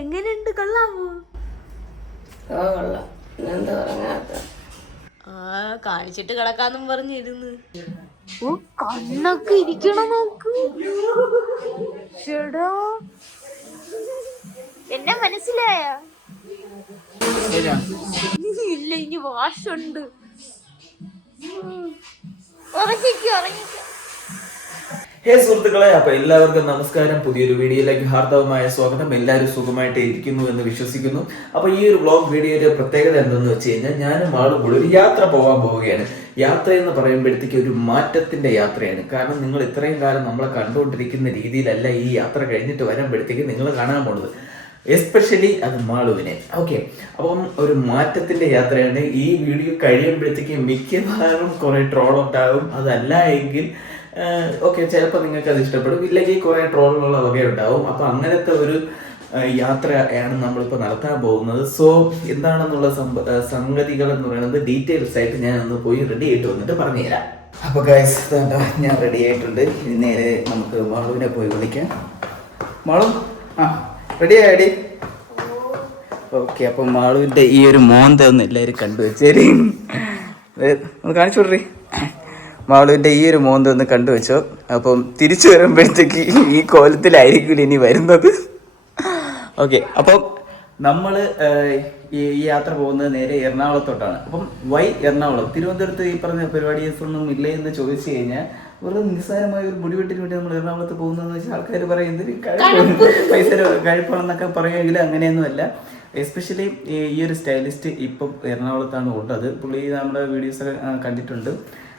എങ്ങനെയുണ്ട്? കൊള്ളാമോ? കാണിച്ചിട്ട് കിടക്കാന്നും പറഞ്ഞിരുന്നു. ഓ, കണ്ണൊക്കെ ഇരിക്കണം നോക്ക്. ചേടാ, എന്നെ മനസ്സിലായ? ഇല്ല, ഇനി വാഷുണ്ട്. ഹേ സുഹൃത്തുക്കളെ, അപ്പൊ എല്ലാവർക്കും നമസ്കാരം. പുതിയൊരു വീഡിയോയിലേക്ക് ഹാർദവമായ സ്വാഗതം. എല്ലാവരും സുഖമായിട്ട് ഇരിക്കുന്നു എന്ന് വിശ്വസിക്കുന്നു. അപ്പൊ ഈ ഒരു വ്ളോഗ് വീഡിയോയുടെ പ്രത്യേകത എന്തെന്ന് വെച്ച് കഴിഞ്ഞാൽ, ഞാനും ആളും കൂടി ഒരു യാത്ര പോകാൻ പോവുകയാണ്. യാത്ര എന്ന് പറയുമ്പോഴത്തേക്ക് ഒരു മാറ്റത്തിന്റെ യാത്രയാണ്. കാരണം നിങ്ങൾ ഇത്രയും കാലം നമ്മളെ കണ്ടുകൊണ്ടിരിക്കുന്ന രീതിയിലല്ല ഈ യാത്ര കഴിഞ്ഞിട്ട് വരുമ്പോഴത്തേക്ക് നിങ്ങൾ കാണാൻ പോണത്. എസ്പെഷ്യലി അത് മാളുവിനെ. ഓക്കെ, അപ്പം ഒരു മാറ്റത്തിന്റെ യാത്രയാണ്. ഈ വീഡിയോ കഴിയുമ്പോഴത്തേക്ക് മിക്കവാറും കുറെ ട്രോൾ ഉണ്ടാകും. അതല്ല എങ്കിൽ ഓക്കെ, ചിലപ്പോൾ നിങ്ങൾക്ക് അത് ഇഷ്ടപ്പെടും, ഇല്ലെങ്കിൽ കുറെ ട്രോളുകൾ വകയുണ്ടാവും. അപ്പൊ അങ്ങനത്തെ ഒരു യാത്രയാണ് നമ്മളിപ്പോൾ നടത്താൻ പോകുന്നത്. സോ എന്താണെന്നുള്ള സംഗതികൾ എന്ന് പറയുന്നത് ഡീറ്റെയിൽസ് ആയിട്ട് ഞാൻ ഒന്ന് പോയി റെഡി ആയിട്ട് വന്നിട്ട് പറഞ്ഞുതരാം. അപ്പോൾ ഗൈസ്, ഞാൻ റെഡി ആയിട്ടുണ്ട്. ഇനി നേരെ നമുക്ക് മാളുവിനെ പോയി വിളിക്കാം. മാളു, റെഡി ആയടി? ഓക്കെ, അപ്പം മാളുവിൻ്റെ ഈ ഒരു മോന്ത ഒന്ന് എല്ലാവരും കണ്ടുവച്ചേരി, ഒന്ന് കാണിച്ചു വിടറി. മാളുവിൻ്റെ ഈ ഒരു മോന്ത ഒന്ന് കണ്ടുവച്ചോ. അപ്പം തിരിച്ചു വരുമ്പോഴത്തേക്ക് ഈ കോലത്തിലായിരിക്കും ഇനി വരുന്നത്. ഓക്കെ, അപ്പം നമ്മൾ ഈ യാത്ര പോകുന്നത് നേരെ എറണാകുളത്തോട്ടാണ്. അപ്പം എറണാകുളം, തിരുവനന്തപുരത്ത് ഈ പറഞ്ഞ പരിപാടീസ് ഒന്നും ഇല്ലേ എന്ന് ചോദിച്ചു കഴിഞ്ഞാൽ, വെറുതെ നിസ്സാരമായ ഒരു മുടിവെട്ടിന് വേണ്ടി നമ്മൾ എറണാകുളത്ത് പോകുന്നതെന്ന് വെച്ചാൽ ആൾക്കാർ പറയുന്നത് പൈസ കഴിപ്പാണെന്നൊക്കെ പറയുമെങ്കിൽ അങ്ങനെയൊന്നുമല്ല. എസ്പെഷ്യലി ഈ ഒരു സ്റ്റൈലിസ്റ്റ് ഇപ്പം എറണാകുളത്താണ് ഉള്ളത്. പുള്ളി നമ്മുടെ വീഡിയോസൊക്കെ കണ്ടിട്ടുണ്ട്.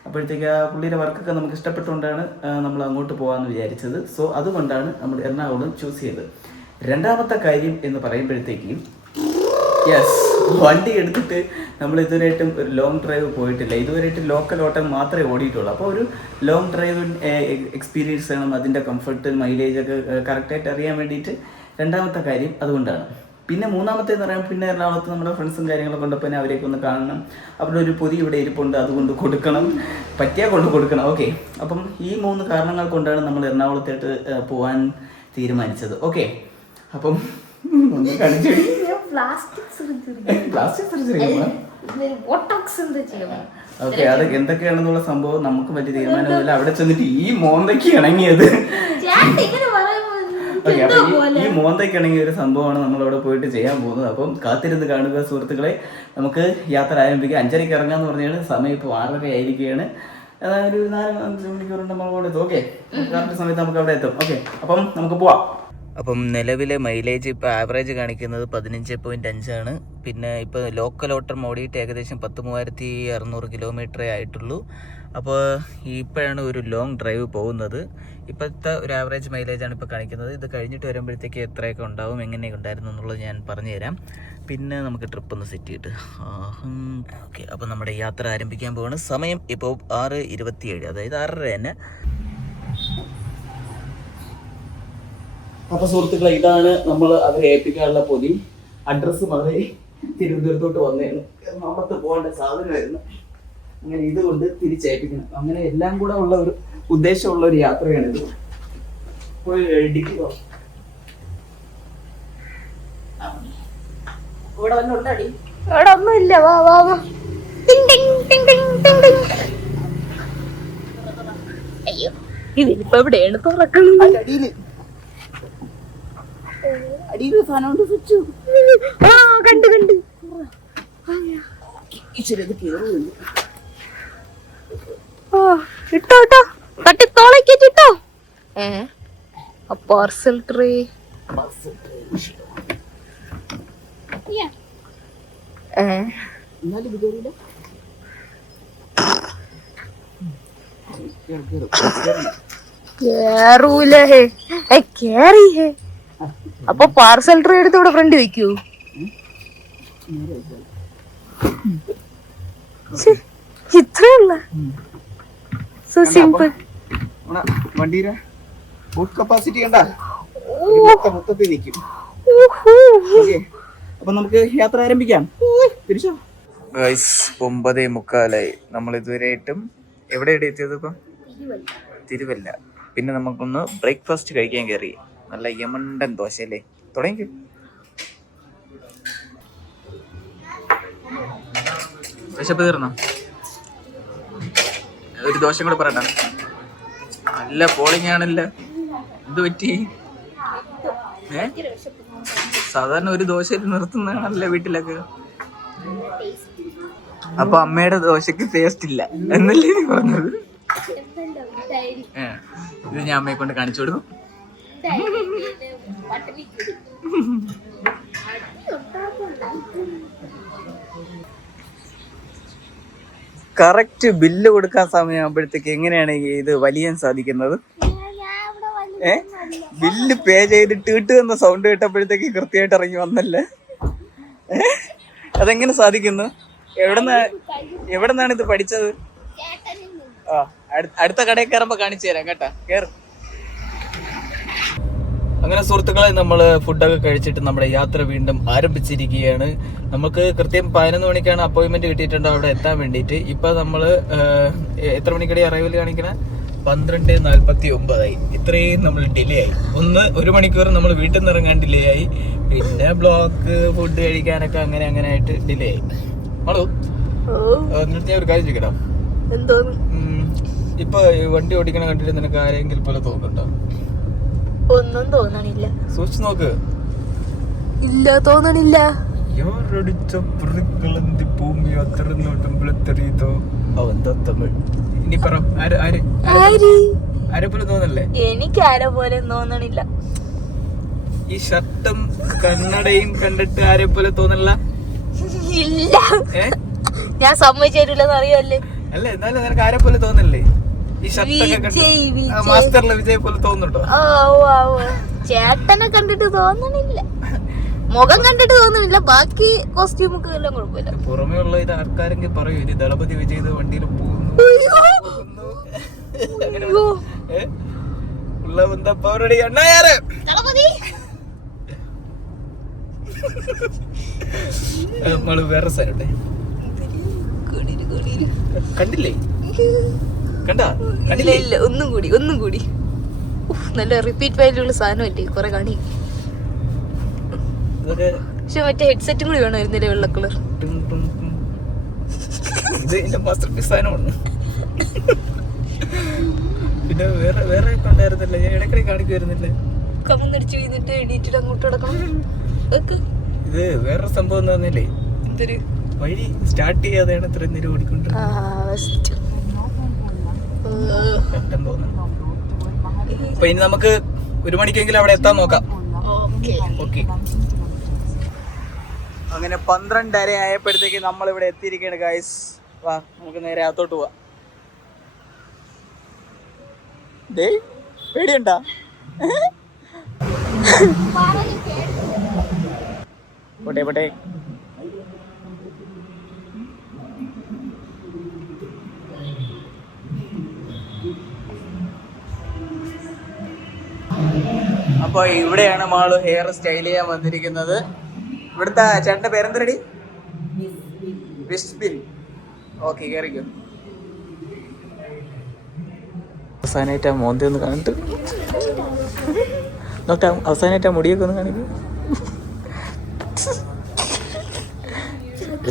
അപ്പോഴത്തേക്ക് ആ പുള്ളിയുടെ വർക്കൊക്കെ നമുക്ക് ഇഷ്ടപ്പെട്ടുകൊണ്ടാണ് നമ്മൾ അങ്ങോട്ട് പോകാമെന്ന് വിചാരിച്ചത്. സോ അതുകൊണ്ടാണ് നമ്മൾ എറണാകുളം ചൂസ് ചെയ്തത്. രണ്ടാമത്തെ കാര്യം എന്ന് പറയുമ്പോഴത്തേക്കും, യെസ്, വണ്ടി എടുത്തിട്ട് നമ്മൾ ഇതുവരെയായിട്ടും ഒരു ലോങ് ഡ്രൈവ് പോയിട്ടില്ല. ഇതുവരെയായിട്ട് ലോക്കൽ ഓട്ടം മാത്രമേ ഓടിയിട്ടുള്ളൂ. അപ്പോൾ ഒരു ലോങ് ഡ്രൈവ് എക്സ്പീരിയൻസ് വേണം. അതിൻ്റെ കംഫർട്ട്, മൈലേജൊക്കെ കറക്റ്റായിട്ട് അറിയാൻ വേണ്ടിയിട്ട് രണ്ടാമത്തെ കാര്യം അതുകൊണ്ടാണ്. പിന്നെ മൂന്നാമത്തേന്ന് പറയാം, പിന്നെ എറണാകുളത്ത് നമ്മുടെ ഫ്രണ്ട്സും കാര്യങ്ങളൊക്കെ ഉണ്ടപ്പോൾ പിന്നെ അവരെയൊക്കെ ഒന്ന് കാണണം. അവരുടെ ഒരു പൊതി ഇവിടെ ഇരിപ്പുണ്ട്, അതുകൊണ്ട് കൊടുക്കണം, പറ്റിയാൽ കൊണ്ട് കൊടുക്കണം. ഓക്കെ, അപ്പം ഈ 3 കാരണങ്ങൾ കൊണ്ടാണ് നമ്മൾ എറണാകുളത്തായിട്ട് പോകാൻ തീരുമാനിച്ചത്. ഓക്കെ, അപ്പം ഒന്ന് കാണിച്ചു. ഓക്കെ, അത് എന്തൊക്കെയാണെന്നുള്ള സംഭവം നമുക്ക് വലിയ തീരുമാനമൊന്നുമില്ല. അവിടെ ചെന്നിട്ട് ഈ മോന്തയ്ക്ക് ഇണങ്ങിയത്, ഓക്കെ, അപ്പൊ ഈ മോന്തയ്ക്ക് ഇണങ്ങിയ ഒരു സംഭവമാണ് നമ്മളവിടെ പോയിട്ട് ചെയ്യാൻ പോകുന്നത്. അപ്പം കാത്തിരുന്ന് കാണുക സുഹൃത്തുക്കളെ. നമുക്ക് യാത്ര ആരംഭിക്കുക. 5:30 ഇറങ്ങാന്ന് പറഞ്ഞാൽ സമയം ഇപ്പോൾ 6:30 ആയിരിക്കുകയാണ്. അതായത് ഒരു 4-5 മണിക്കൂറുണ്ട് നമ്മൾ അവിടെ എത്തും. ഓക്കെ, കറക്റ്റ് സമയത്ത് നമുക്ക് അവിടെ എത്തും. ഓക്കെ, അപ്പം നമുക്ക് പോവാം. അപ്പം നിലവിലെ മൈലേജ് ഇപ്പോൾ ആവറേജ് കാണിക്കുന്നത് 15.5 ആണ്. പിന്നെ ഇപ്പോൾ ലോക്കൽ ഓട്ടം ഓടിയിട്ട് ഏകദേശം 13,600 കിലോമീറ്ററേ ആയിട്ടുള്ളൂ. അപ്പോൾ ഇപ്പോഴാണ് ഒരു ലോങ് ഡ്രൈവ് പോകുന്നത്. ഇപ്പോഴത്തെ ഒരു ആവറേജ് മൈലേജാണ് ഇപ്പോൾ കാണിക്കുന്നത്. ഇത് കഴിഞ്ഞിട്ട് വരുമ്പോഴത്തേക്ക് എത്രയൊക്കെ ഉണ്ടാവും, എങ്ങനെയൊക്കെ ഉണ്ടായിരുന്നു എന്നുള്ളത് ഞാൻ പറഞ്ഞുതരാം. പിന്നെ നമുക്ക് ട്രിപ്പ് ഒന്ന് സെറ്റ് ചെയ്തിട്ട് ഓക്കെ, അപ്പോൾ നമ്മുടെ യാത്ര ആരംഭിക്കാൻ പോവാണ്. സമയം ഇപ്പോൾ 6:27, അതായത് 6:30 തന്നെ. അപ്പോൾ സുഹൃത്തുക്കളെ, ഇതാണ് നമ്മൾ അവരെ ഏൽപ്പിക്കാനുള്ള പൊതി. അഡ്രസ്സ് മാറി തിരുവനന്തപുരത്തോട്ട് വന്നേന്ന്, എറണാകുളത്ത് പോകേണ്ട സാധനമായിരുന്നു. അങ്ങനെ ഇതുകൊണ്ട് തിരിച്ചേൽപ്പിക്കണം. അങ്ങനെ എല്ലാം കൂടെ ഉള്ള ഒരു ഉദ്ദേശമുള്ള ഒരു യാത്രയാണിത്. ഇവിടെ വന്നോട്ടടി, ഇവിടെ ഒന്നുമില്ല. വാ വാ വാ. അയ്യോ, ഇതിപ്പോ എവിടെയാണ് തുറക്കുന്നത്? അടിയിൽ സാധനം സ്വിച്ച് കണ്ട് കണ്ട് ഇട്ടോ ഇട്ടോ, തട്ടി തോളേക്കിട്ടോ. Parcel tray. കേറൂലേ? കേറി. അപ്പൊ പാർസൽ ട്രേ എടുത്ത് ഇവിടെ ഫ്രണ്ട് വെക്കൂ. ഇത്രയുള്ള സോ സിമ്പിൾ. വണ്ടിയുടെ ബൂട്ട് കപ്പാസിറ്റി കണ്ടാ മൊത്തത്തിൽ നിൽക്കും. അപ്പൊ നമുക്ക് യാത്ര ആരംഭിക്കാം. തിരിച്ചോ ഗൈസ്, 9:45. നമ്മൾ ഇതുവരെയായിട്ടും എവിടെ എത്തിയത്? ഇപ്പം തിരുവല്ല. പിന്നെ നമുക്കൊന്ന് ബ്രേക്ക്ഫാസ്റ്റ് കഴിക്കാൻ കയറി. നല്ല യമണ്ടൻ ദോശ അല്ലേ? തുടങ്ങിക്കോ. വിശപ്പ് തീർന്നോ? ഒരു ദോശ കൂടെ പറയട്ടെ. നല്ല പോളിങ് ആണല്ലോ. എന്ത് പറ്റി? സാധാരണ ഒരു ദോശയിൽ നിർത്തുന്നതാണല്ലേ വീട്ടിലൊക്കെ. അപ്പൊ അമ്മയുടെ ദോശക്ക് ടേസ്റ്റ് ഇല്ല എന്നല്ലേ നീ പറഞ്ഞത്? ഇത് ഞാൻ അമ്മയെ കൊണ്ട് കാണിച്ചു കൊടുക്കും. കറക്റ്റ് ബില്ല് കൊടുക്കാൻ സമയമാകുമ്പോഴത്തേക്ക് എങ്ങനെയാണ് ഇത് വലിയാൻ സാധിക്കുന്നത്? ബില്ല് പേ ചെയ്തിട്ട് ഇട്ട് എന്ന സൗണ്ട് കേട്ടപ്പോഴത്തേക്ക് കൃത്യമായിട്ട് ഇറങ്ങി വന്നല്ലേ? അതെങ്ങനെ സാധിക്കുന്നു? എവിടെന്നാണ് ഇത് പഠിച്ചത്? ആ, അടുത്ത കടയിൽ കയറുമ്പോ കാണിച്ചു തരാം കേട്ടാ. കേറ്. അങ്ങനെ സുഹൃത്തുക്കളെ, നമ്മൾ ഫുഡൊക്കെ കഴിച്ചിട്ട് നമ്മുടെ യാത്ര വീണ്ടും ആരംഭിച്ചിരിക്കുകയാണ്. നമുക്ക് കൃത്യം 11 മണിക്കാണ് അപ്പോയിന്റ്മെന്റ് കിട്ടിയിട്ടുണ്ട് അവിടെ എത്താൻ വേണ്ടിയിട്ട്. ഇപ്പൊ നമ്മള് എത്ര മണിക്കടി അറൈവൽ കാണിക്കണേ? 12:49. ഇത്രയും നമ്മൾ ഡിലേ ആയി. 1 മണിക്കൂർ നമ്മൾ വീട്ടിൽ നിന്ന് ഇറങ്ങാൻ ഡിലേ ആയി. പിന്നെ ബ്ലോക്ക്, ഫുഡ് കഴിക്കാനൊക്കെ അങ്ങനെ ആയിട്ട് ഡിലേ ആയി. ഹലോ, എന്നിട്ട് ഞാൻ ഒരു കാര്യം ചോദിക്കടാ. ഇപ്പൊ വണ്ടി ഓടിക്കണ കണ്ടിട്ട് നിനക്ക് ആരെങ്കിലും പോലെ തോന്നുന്നുണ്ടോ? ഒന്നും തോന്നണില്ല. സൂക്ഷിച്ചു നോക്ക്. ഇല്ല, തോന്നണില്ല. ഇനി പറ, ആരെ പോലെ തോന്നല്ലേ? എനിക്ക് ആരെ പോലെ തോന്നണില്ല. ഈ ഷർട്ടും കണ്ണടയും കണ്ടിട്ട് ആരെ പോലെ തോന്നല്ല? ഇല്ല, ഞാൻ സമ്മതിച്ചിട്ടില്ലെന്ന് അറിയാല്ലേ. അല്ല, എന്നാലും നിനക്ക് ആരെ പോലെ തോന്നല്ലേ? ഈ ഷർട്ടൊക്കെ മാസ്റ്ററിലെ വിജയ് പോലെ തോന്നുന്നുണ്ടോ? ചേട്ടനെ കണ്ടിട്ട് തോന്നണില്ല, മുഖം കണ്ടിട്ട് തോന്നണില്ല. ബാക്കി കോസ്റ്റ്യൂമൊക്കെ എല്ലാം കുഴപ്പമില്ല. പുറമേ ഉള്ള ഇത് ആൾക്കാരെങ്കിൽ പറയൂ, ഇനി ദളപതി വിജയ് വണ്ടിയിൽ പോകുന്നു ഉള്ള ബന്ധപ്പവരടി അണ്ണായാറ് നമ്മള് വേറെ സ്ഥലട്ടെ. കണ്ടില്ലേ? ഇല്ല, ഒന്നും കൂടി നല്ല റിപ്പീറ്റ് വാല്യുള്ള സാധനമല്ലേ, കൊറേ കാണി. പക്ഷെ മറ്റേ ഹെഡ്സെറ്റും കൂടി വേണമായിരുന്നില്ലേ, വെള്ള കളർ. പിന്നെ വേറെ കണ്ടായിരുന്നില്ല, ഞാൻ ഇടയ്ക്കിടെ കാണിക്കുമായിരുന്നില്ലേ? കമന്നടിച്ച് വീണിട്ട് എണീറ്റിട്ട് അങ്ങോട്ട് കിടക്കണം. ഇത് വേറൊരു സംഭവം എന്ന് പറഞ്ഞല്ലേ, വഴി സ്റ്റാർട്ട് ചെയ്യാതെയാണ് ഇത്രയും നേരം ഓടിക്കൊണ്ട്. അപ്പൊ ഇനി നമുക്ക് 1 മണിക്കെങ്കിലും അവിടെ എത്താൻ നോക്കാം. ഓക്കെ. അങ്ങനെ 12:30 ആയപ്പോഴത്തേക്ക് നമ്മൾ ഇവിടെ എത്തിയിരിക്കുകയാണ് ഗൈസ്. വാ, നമുക്ക് നേരെ അകത്തോട്ട് പോവാം. പേടിയുണ്ടാ? പോട്ടെ. അപ്പൊ ഇവിടെയാണ് മാള് ഹെയർ സ്റ്റൈൽ ചെയ്യാൻ വന്നിരിക്കുന്നത്. ഇവിടുത്തെ ചേട്ടന്റെ പേരെന്തരടി? വിസ്പിൻ. ഓക്കെ, കേറിക്കോ. അവസാനായിട്ട് ആ മോന്തി ഒന്ന് കാണിട്ട് നോക്കാം. അവസാനായിട്ട് ആ മുടിയൊക്കെ ഒന്ന് കാണിക്കും.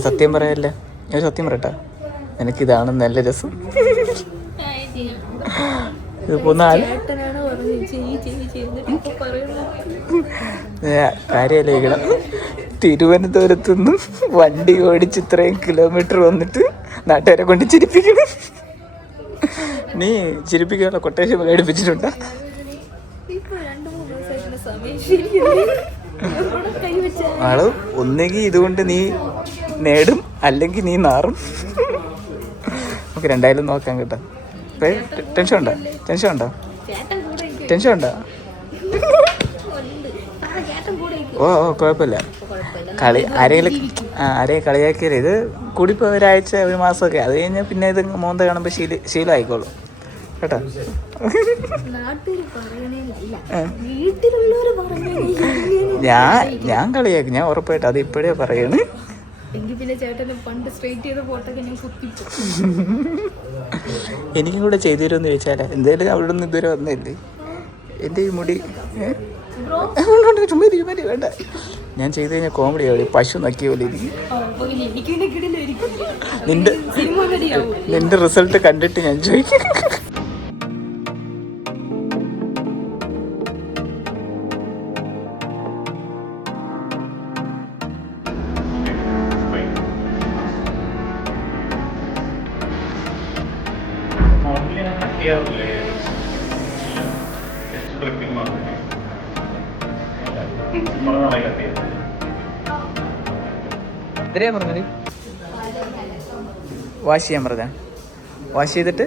സത്യം പറയല്ല, ഞാൻ സത്യം പറയട്ടാ, എനിക്കിതാണ് നല്ല രസം. ഇതിപ്പോ കാര്യാലോചിക്കണം. തിരുവനന്തപുരത്തുനിന്നും വണ്ടി ഓടിച്ച് ഇത്രയും കിലോമീറ്റർ വന്നിട്ട് നാട്ടുകാരെ കൊണ്ട് ചിരിപ്പിക്കണം. നീ ചിരിപ്പിക്കാനുള്ള കൊട്ടേഷൻ പ്രകടിപ്പിച്ചിട്ടുണ്ടോ? ആള് ഒന്നെങ്കിൽ ഇതുകൊണ്ട് നീ നേടും, അല്ലെങ്കിൽ നീ നാറും. നമുക്ക് രണ്ടായാലും നോക്കാം കേട്ടോ. ടെൻഷൻ ഉണ്ടോ? ഓ കുഴപ്പമില്ല. ആരെയും കളിയാക്കിയാൽ ഇത് കൂടിപ്പോ ഒരാഴ്ച 1 മാസമൊക്കെ, അത് കഴിഞ്ഞാൽ പിന്നെ ഇത് മോന്ത കാണുമ്പോൾ ശീലമായിക്കോളും കേട്ടോ. ഞാൻ കളിയാക്കി, ഞാൻ ഉറപ്പായിട്ട് അത് ഇപ്പോഴേ പറയാണ്. എങ്കിൽ പിന്നെ ചേട്ടന് പണ്ട് സ്ട്രൈറ്റ് ചെയ്ത ഫോട്ടോക്കെ ഞാൻ കുത്തിപ്പോ. എനിക്കും കൂടെ ചെയ്തു തരുമെന്ന് ചോദിച്ചാലേ, എന്തായാലും അവിടെ നിന്ന് ഇതുവരെ വന്നില്ലേ എൻ്റെ ഈ മുടി. ചുമ്മാ വേണ്ട, ഞാൻ ചെയ്ത് കഴിഞ്ഞാൽ കോമഡി ആവും. പശു നക്കിയ പോലെ ഇരിക്കും. നിന്റെ റിസൾട്ട് കണ്ടിട്ട് ഞാൻ ചോദിക്കാം. എത്രയാ പറഞ്ഞത്? വാഷ് ചെയ്യാൻ പറഞ്ഞ? വാഷ് ചെയ്തിട്ട്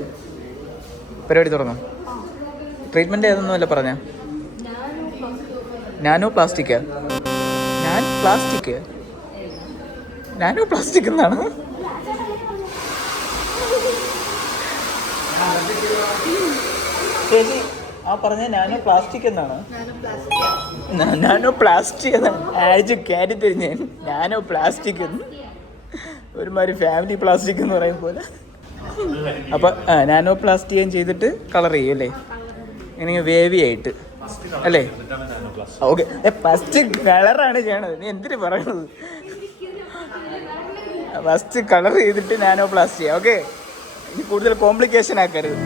പരിപാടി തുടങ്ങും. ട്രീറ്റ്മെൻറ്റ് ഏതൊന്നുമല്ല പറഞ്ഞ? നാനോ പ്ലാസ്റ്റിക് എന്നാണ്. ചേച്ചി ആ പറഞ്ഞ നാനോ പ്ലാസ്റ്റിക് എന്നാണ്. നാനോ പ്ലാസ്റ്റിക് എന്നാണ്. ആഴ്ച കയറ്റി തരുന്ന നാനോ പ്ലാസ്റ്റിക് എന്ന് ഒരുമാതിരി ഫാമിലി പ്ലാസ്റ്റിക് എന്ന് പറയും പോലെ. അപ്പം നാനോ പ്ലാസ്റ്റിക് ചെയ്തിട്ട് കളർ ചെയ്യും അല്ലേ? ഇങ്ങനെ വേവി ആയിട്ട് അല്ലേ? ഓക്കെ, ഫസ്റ്റ് കളറാണ് ചെയ്യണത്. നീ എന്തിനു പറയണത്? ഫസ്റ്റ് കളർ ചെയ്തിട്ട് നാനോ പ്ലാസ്റ്റിക്. ഓക്കെ, ഇനി കൂടുതൽ കോംപ്ലിക്കേഷൻ ആക്കരുത്.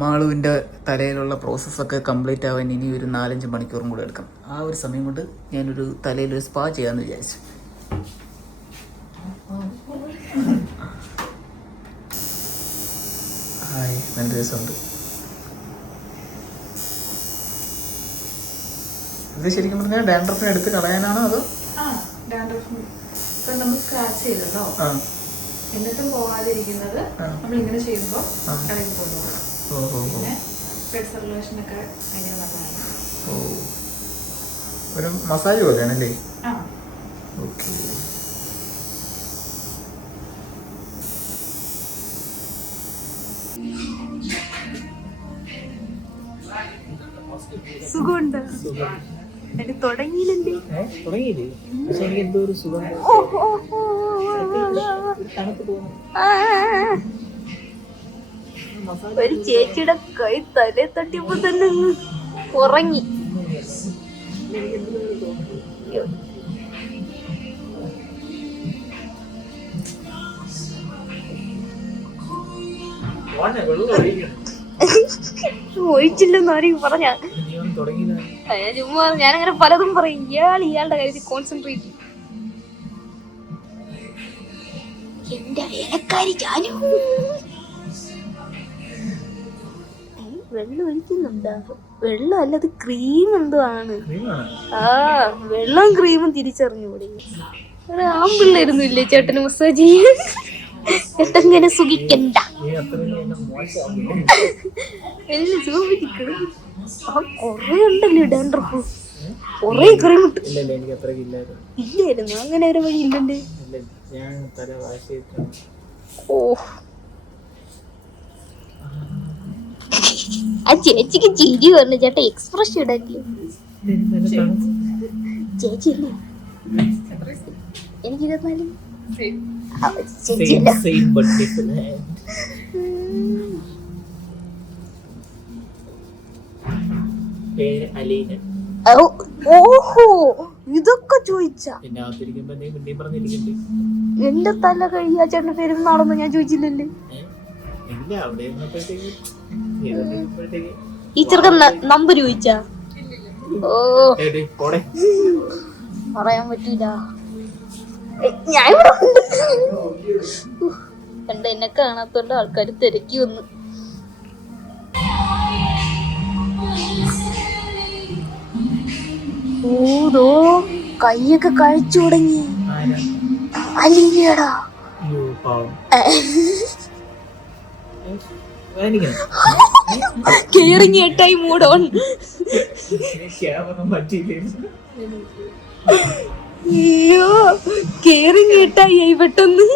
മാളുവിൻ്റെ തലയിലുള്ള പ്രോസസ്സൊക്കെ കംപ്ലീറ്റ് ആവാൻ ഇനി ഒരു 4-5 മണിക്കൂറും കൂടെ എടുക്കും. ആ ഒരു സമയം കൊണ്ട് ഞാനൊരു തലയിലൊരു സ്പാ ചെയ്യാമെന്ന് വിചാരിച്ചു. ഹായ്, നല്ല രസമുണ്ട്. ഇത് ശരിക്കും പറഞ്ഞാൽ ഡാൻഡ്രഫിനെ എടുത്ത് കളയാനാണോ അതോ? നമ്മൾ സ്ക്രാച്ച് ചെയ്തല്ലോ, എന്നിട്ടും പോവാതിരിക്കുന്നത് നമ്മളിങ്ങനെ ചെയ്യുമ്പോൾ കളയിൽ പോകുന്നു. പിന്നെ ബ്ലഡ് സർക്കുലേഷനൊക്കെ ഭയങ്കര നല്ലതാണ്. ഒരു മസാജ് പോലെയാണല്ലേ? ഓക്കെ. സുഖമുണ്ട്. തുടങ്ങിയില്ലേ? തുടങ്ങിയില്ലേ? പക്ഷെ എനിക്ക് എന്തോ ഒരു സുഖം. ഒരു ചേച്ചിയുടെ കൈ തലേ തട്ടിയപ്പോ തന്നെ ഉറങ്ങി. ഒഴിച്ചില്ലെന്ന് ആരെങ്കിലും പറഞ്ഞ ചുമ്മാ ഞാനങ്ങനെ പലതും പറയും. ഇയാളുടെ കാര്യത്തിൽ കോൺസെൻട്രേറ്റ്. എന്റെ വേലക്കാരി ജാനു വെള്ളം ഒഴിക്കുന്നുണ്ടാ? വെള്ളം അല്ലത് ക്രീം എന്തോ ആണ്. വെള്ളം ക്രീമും തിരിച്ചറിഞ്ഞൂടെ? ഒരു ആമ്പിള്ളായിരുന്നു ഇല്ലേ ചേട്ടന് മസാജ് ചെയ്യാൻ? ചേട്ടൻ ഇങ്ങനെ സുഖിക്കണ്ട. എല്ലാം സുഖിക്കണം. കൊറേ ഉണ്ടല്ലോ ഡാൻഡ്രഫ്. കൊറേ ക്രീം ഇല്ലായിരുന്നു. അങ്ങനെ ഒരു വഴി ഇല്ലണ്ട്. ഓ, ആ ചേച്ചിക്ക് ചിരി പറഞ്ഞു. ചേട്ടാ എക്സ്പ്രഷൻ ഇടല്ലേ? ചേച്ചി അല്ലേ? എനിക്ക് 24. ചേച്ചിയല്ല. ഓഹോ, ഇതൊക്കെ ചോദിച്ചാ? എന്റെ തല കഴിയാ ചേട്ടന്റെ പെരുന്നാളൊന്നും ഞാൻ ചോദിച്ചില്ലല്ലേ? ഈ ചെറുക്കൻ നമ്പർ ചോദിച്ചാ? ഓ, പറയാൻ പറ്റൂല. ഞാൻ ഇവിടെ ഉണ്ട്. കണ്ട എന്നെ കാണാത്തോണ്ട് ആൾക്കാർ തിരക്കി വന്നു. ഓതോ കൈയൊക്കെ കഴിച്ചു തുടങ്ങി. അലീനടാ കേറിങ് ഏട്ടായി മൂഡ് ഓൺ. അയ്യോ കേറിങ് ഏട്ടായി പെട്ടെന്ന്.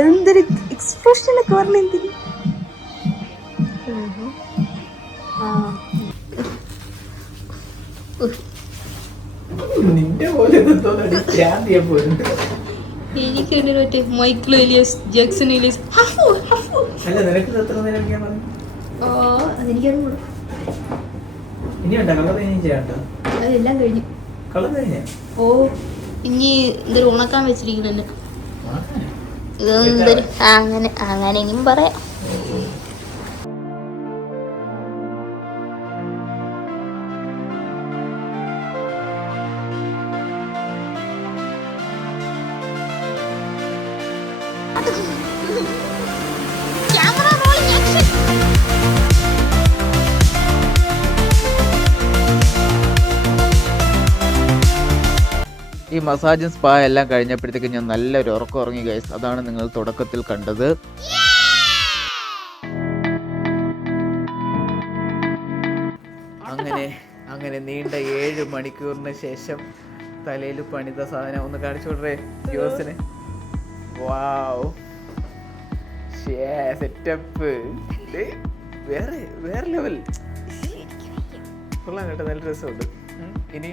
എന്തൊരു എക്സ്പ്രഷൻ ഒക്കെ പറഞ്ഞ എന്തിന്. നിന്റെ പോലെ എനിക്ക് മറ്റേ മൈക്കിൾ എലിയസ്, ജാക്സൺ എലിയസ്. അതെല്ലാം കഴിഞ്ഞു. ഓ ഇനി എന്തൊരു ഉണക്കാൻ വെച്ചിരിക്കണ ഇതൊരു അങ്ങനെയെങ്കിലും പറയാം. ഈ മസാജും സ്പാ എല്ലാം കഴിഞ്ഞപ്പോഴത്തേക്ക് ഞാൻ നല്ലൊരു ഉറക്കം ഉറങ്ങി ഗൈസ്. അതാണ് നിങ്ങൾ തുടക്കത്തിൽ കണ്ടത്. അങ്ങനെ നീണ്ട 7 മണിക്കൂറിന് ശേഷം തലയിൽ പണിത സാധനം ഒന്ന് കാണിച്ചു വിടറേ വ്യൂവേഴ്സിന്. വാവ് സെറ്റപ്പ് വേറെ ലെവൽ. കൊള്ളാം കേട്ടോ, നല്ല രസമുണ്ട്. ഇനി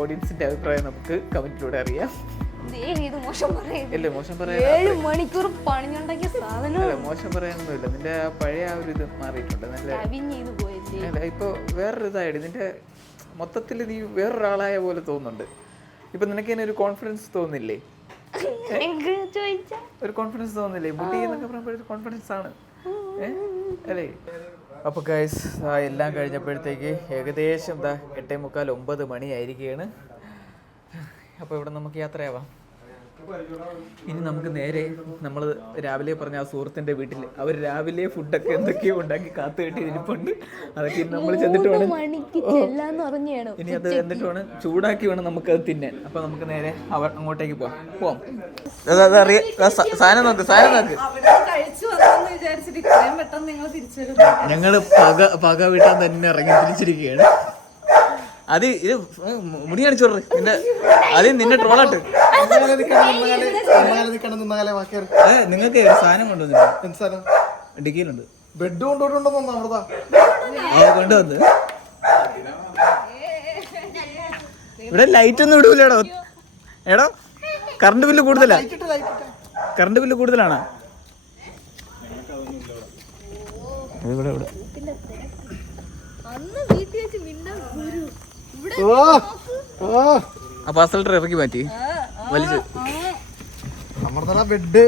ഓഡിയൻസിന്റെ അഭിപ്രായം നമുക്ക് കമന്റിലൂടെ അറിയാം. മോശം പറയാനൊന്നുമില്ല. നിന്റെ പഴയ ആ ഒരു ഇത് മാറിയിട്ടുണ്ട്. നല്ല ഇപ്പൊ വേറൊരു ഇതായിട്ട് നിന്റെ മൊത്തത്തിൽ നീ വേറൊരാളായ പോലെ തോന്നുന്നുണ്ട്. ഇപ്പൊ നിനക്ക് തന്നെ ഒരു കോൺഫിഡൻസ് തോന്നില്ലേ? ഒരു കോൺഫിഡൻസ് തോന്നില്ലേ? മുടി എന്നൊക്കെ പറയുമ്പോൾ കോൺഫിഡൻസ് ആണ് അല്ലേ? അപ്പോൾ ഗൈസ് എല്ലാം കഴിഞ്ഞപ്പോഴത്തേക്ക് ഏകദേശം 8:45-9 മണിയായിരിക്കുകയാണ്. അപ്പോൾ ഇവിടെ നമുക്ക് യാത്രയാവാം. ഇനി നമുക്ക് നേരെ നമ്മൾ രാവിലെ പറഞ്ഞ ആ സുഹൃത്തിൻ്റെ വീട്ടിൽ അവർ രാവിലെ ഫുഡൊക്കെ എന്തൊക്കെയോ ഉണ്ടാക്കി കാത്തു കെട്ടി ഇരിപ്പുണ്ട്. അതൊക്കെ നമ്മൾ ചെന്നിട്ട് വേണം, ഇനി അത് എന്നിട്ട് വേണം ചൂടാക്കി വേണം നമുക്കത് തിന്നാൻ. അപ്പോൾ നമുക്ക് നേരെ അങ്ങോട്ടേക്ക് പോവാം. സാധനം നോക്ക്. ഞങ്ങള് പക വീട്ടാൻ തന്നെ ഇറങ്ങി തിരിച്ചിരിക്കുകയാണ്. അത് ഇത് മുടി കാണിച്ചോറ് നിന്റെ അത് നിന്നെ ട്രോളാട്ട്. നിങ്ങൾക്ക് സാധനം കൊണ്ടുവന്നു ഡിക്കിയിലുണ്ട്. ബെഡ് കൊണ്ടുവന്ന് ഇവിടെ ലൈറ്റ് ഒന്നും ഇടൂലോ. എടോ കറണ്ട് ബില്ല് കൂടുതലാണോ? ഇവിടെ അപ്പൊ അസൽട്ടർ ഇറക്കി മാറ്റി വലിച്ചു. ബെഡ്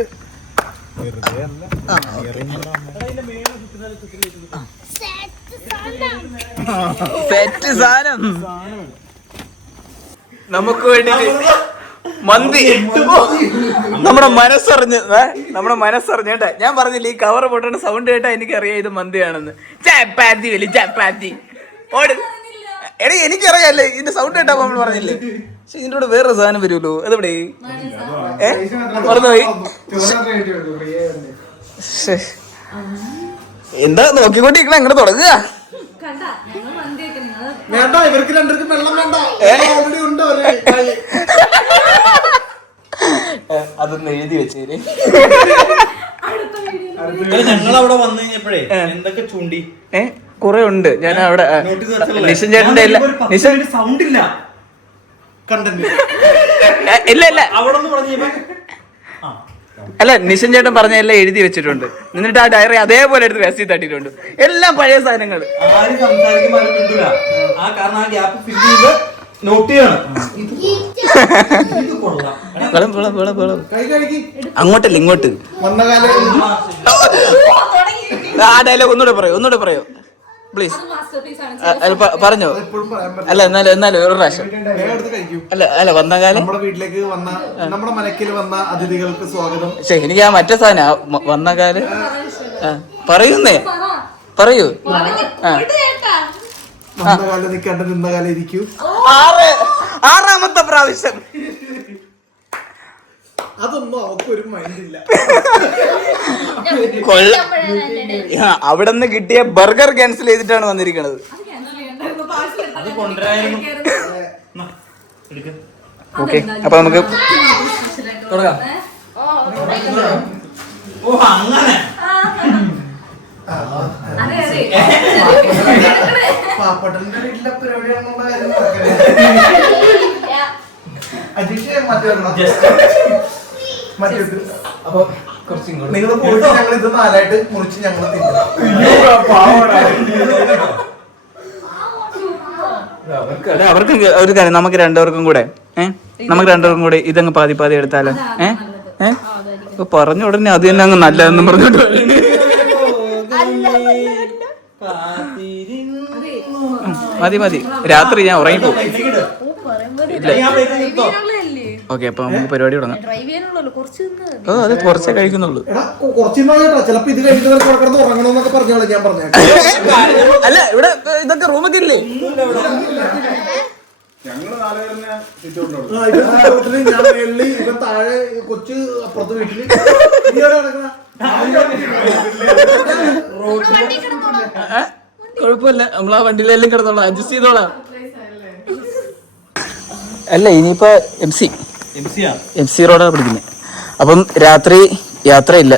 സെറ്റ് സാധനം നമുക്ക് വേണ്ടിട്ട് മന്തി. നമ്മുടെ മനസ്സറിഞ്ഞ് കേട്ടാ. ഞാൻ പറഞ്ഞില്ല ഈ കവർ പൊട്ടേണ്ട സൗണ്ട് കേട്ടാ എനിക്കറിയാം ഇത് മന്തിയാണെന്ന്. ചപ്പാത്തി ഓട് എടേ എനിക്കറിയാല്ലേ ഇതിന്റെ സൗണ്ട് കേട്ടാ നമ്മൾ പറഞ്ഞില്ലേ. പക്ഷെ ഇതിന്റെ കൂടെ വേറൊരു സാധനം വരുമല്ലോ. അതെവിടെ മറന്നുപോയി. എന്താ നോക്കിക്കൊണ്ടിരിക്കണ എങ്ങനെ തുടങ്ങുക? അതൊന്ന് എഴുതി വെച്ചേര്. ഞങ്ങളവിടെ വന്നു കഴിഞ്ഞപ്പോഴേ എന്തൊക്കെ ചൂണ്ടി കുറെ ഉണ്ട്. ഞാൻ അവിടെ നിഷൻ ചേട്ടന്റെ സൗണ്ട് ഇല്ല അല്ല നിഷൻ ചേട്ടൻ പറഞ്ഞ എല്ലാം എഴുതി വെച്ചിട്ടുണ്ട്. എന്നിട്ട് ആ ഡയറി അതേപോലെ എടുത്ത് വേസ്റ്റ് തട്ടിയിട്ടുണ്ട്. എല്ലാം പഴയ സാധനങ്ങൾ. ആരും സംസാരിക്കുമ്പോൾ ആ കാരണം ആ ഗ്യാപ്പ് ഫില്ല് ചെയ്ത് നോട്ട് ചെയ്യണം. അങ്ങോട്ടല്ല ഇങ്ങോട്ട്. ആ ഡയലോഗ് ഒന്നുകൂടെ പറയൂ പ്ലീസ്. പറഞ്ഞോ. അല്ല എന്നാലും ഒരു പ്രാവശ്യം. അല്ല വന്ന കാലം നമ്മുടെ വീട്ടിലേക്ക് വന്ന നമ്മുടെ മനക്കിൽ വന്ന അതിഥികൾക്ക് സ്വാഗതം. ശരി, എനിക്ക് ആ മറ്റേ സാധനം വന്ന കാലം പറയുന്നേ പറയൂ. വന്ന കാലം നിൽക്കാണ്ട് നിന്ന കാലം ഇരിക്കൂ. ആറാമത്തെ പ്രാവശ്യം. അതൊന്നും അവക്കൊരു മൈൻഡില്ല. അവിടെ നിന്ന് കിട്ടിയ ബർഗർ ക്യാൻസൽ ചെയ്തിട്ടാണ് വന്നിരിക്കുന്നത്. ഓക്കെ, അപ്പൊ നമുക്ക് തുടങ്ങാം. പാപ്പട്ടന്റെ വീട്ടിലെ പരിപാടിയാണെന്നുള്ള കാര്യം അപ്പൊ നിങ്ങൾ പോയിട്ട് ഞങ്ങൾ ഇത് നാലായിട്ട് മുറിച്ച് ഞങ്ങൾ അവർക്ക് ഒരു കാര്യം, നമുക്ക് രണ്ടുപേർക്കും കൂടെ ഇതങ്ങ് പാതി പാതി എടുത്താലോ? പറഞ്ഞ ഉടനെ അത് തന്നെ അങ്ങ് നല്ലതെന്നും പറഞ്ഞോട്ട് മതി. രാത്രി ഞാൻ ഉറങ്ങിപ്പോ. ഓക്കെ, അപ്പൊ നമുക്ക് പരിപാടി തുടങ്ങാം. ഓ, അത് കുറച്ചേ കഴിക്കുന്നുള്ളൂ. ചിലപ്പോ ഇത് കഴിഞ്ഞിട്ട് ഉറങ്ങണമെന്നൊക്കെ പറഞ്ഞോളൂ. ഞാൻ പറഞ്ഞു അല്ല, ഇവിടെ ഇതൊക്കെ റൂമൊക്കെ ഇല്ലേ? ഇവൻ താഴെ കൊച്ചു അപ്പുറത്ത് വീട്ടില് കുഴപ്പമില്ല, നമ്മൾ ആ വണ്ടിയിലെല്ലാം കിടന്നോളാം, അഡ്ജസ്റ്റ് ചെയ്തോളാം. അല്ല, ഇനിയിപ്പോ എം സി റോഡാണ് പിടിക്കുന്നത്. അപ്പം രാത്രി യാത്രയില്ല,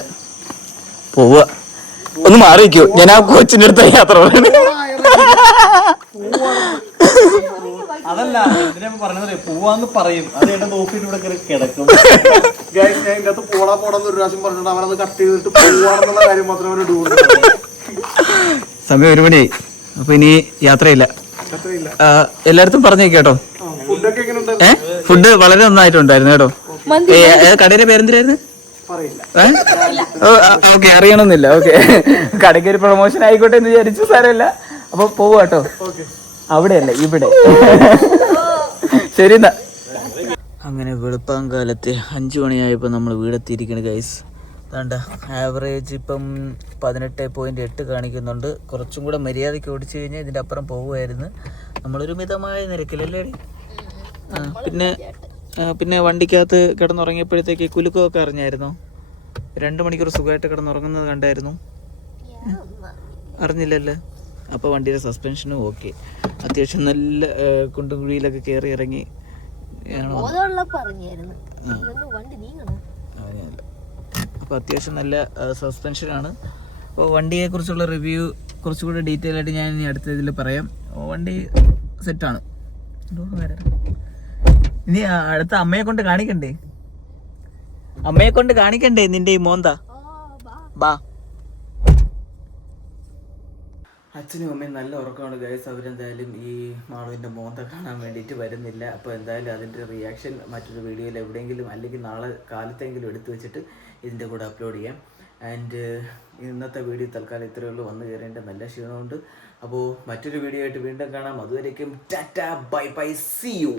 പോവുക. ഒന്ന് മാറി വയ്ക്കോ, ഞാൻ ആ കൊച്ചിൻ്റെ അടുത്ത യാത്ര അതല്ല പറഞ്ഞത് പോവാന്ന് പറയും. അത് എന്റെ നോക്കിട്ട് ഇവിടെ കിടക്കും. ഞാൻ ഇതിന്റെ അകത്ത് പോടാന്ന് ഒരു പ്രാവശ്യം പറഞ്ഞിട്ട് അവരത് കട്ട് ചെയ്തിട്ട് പോവാണെന്നുള്ള കാര്യം മാത്രമേ അവര് ഡൂ. സമയം 1 മണിയായി, അപ്പൊ ഇനി യാത്രയില്ല. എല്ലായിടത്തും പറഞ്ഞേക്ക് കേട്ടോ. ഫുഡ് വളരെ നന്നായിട്ടുണ്ടായിരുന്നു കേട്ടോ. കടയുടെ പേരെന്തിനായിരുന്നു? ഓക്കെ, അറിയണമെന്നില്ല. ഓക്കെ, കടയ്ക്ക് ഒരു പ്രൊമോഷൻ ആയിക്കോട്ടെ എന്ന് വിചാരിച്ചു. സാരമില്ല, അപ്പൊ പോവാ കേട്ടോ. അവിടെയല്ല, ഇവിടെ. ശരി എന്നാ. അങ്ങനെ വെളുപ്പാങ്കാലത്തെ 5 മണിയായപ്പോൾ നമ്മൾ വീടെത്തിയിരിക്കണം ഗൈസ്. വേണ്ട, ആവറേജ് ഇപ്പം 18.8 കാണിക്കുന്നുണ്ട്. കുറച്ചും കൂടെ മര്യാദയ്ക്ക് ഓടിച്ചു കഴിഞ്ഞാൽ ഇതിൻ്റെ അപ്പുറം പോകുമായിരുന്നു. നമ്മളൊരു മിതമായ നിരക്കിലല്ലേ? പിന്നെ വണ്ടിക്കകത്ത് കിടന്നുറങ്ങിയപ്പോഴത്തേക്ക് കുലുക്കമൊക്കെ അറിഞ്ഞായിരുന്നോ? 2 മണിക്കൂർ സുഖമായിട്ട് കിടന്നുറങ്ങുന്നത് കണ്ടായിരുന്നു? അറിഞ്ഞില്ലല്ലോ. അപ്പോൾ വണ്ടിയുടെ സസ്പെൻഷനും ഓക്കെ, അത്യാവശ്യം നല്ല കുണ്ടും കുഴിയിലൊക്കെ കയറി ഇറങ്ങി. അപ്പോൾ അത്യാവശ്യം നല്ല സസ്പെൻഷനാണ്. അപ്പോൾ വണ്ടിയെക്കുറിച്ചുള്ള റിവ്യൂ കുറച്ചുകൂടി ഡീറ്റെയിൽ ആയിട്ട് ഞാൻ ഇനി അടുത്ത ഇതിൽ പറയാം. വണ്ടി സെറ്റാണ്. ഇനി അടുത്ത അമ്മയെ കൊണ്ട് കാണിക്കണ്ടേ നിന്റെ ഈ മോന്ത? ബാ. അച്ഛനും അമ്മയും നല്ല ഉറക്കമാണ് ഗൈസ്. അവരെന്തായാലും ഈ മാളുവിൻ്റെ മോന്ത കാണാൻ വേണ്ടിയിട്ട് വരുന്നില്ല. അപ്പോൾ എന്തായാലും അതിൻ്റെ റിയാക്ഷൻ മറ്റൊരു വീഡിയോയിൽ എവിടെയെങ്കിലും അല്ലെങ്കിൽ നാളെ കാലത്തെങ്കിലും എടുത്തു വെച്ചിട്ട് ഇതിൻ്റെ കൂടെ അപ്ലോഡ് ചെയ്യാം. ആൻഡ് ഇന്നത്തെ വീഡിയോ തൽക്കാലം ഇത്രയേ ഉള്ളൂ. വന്നു കയറേണ്ട നല്ല ക്ഷീണമുണ്ട്. അപ്പോൾ മറ്റൊരു വീഡിയോ ആയിട്ട് വീണ്ടും കാണാം. അതുവരേക്കും tata, bye bye, see U.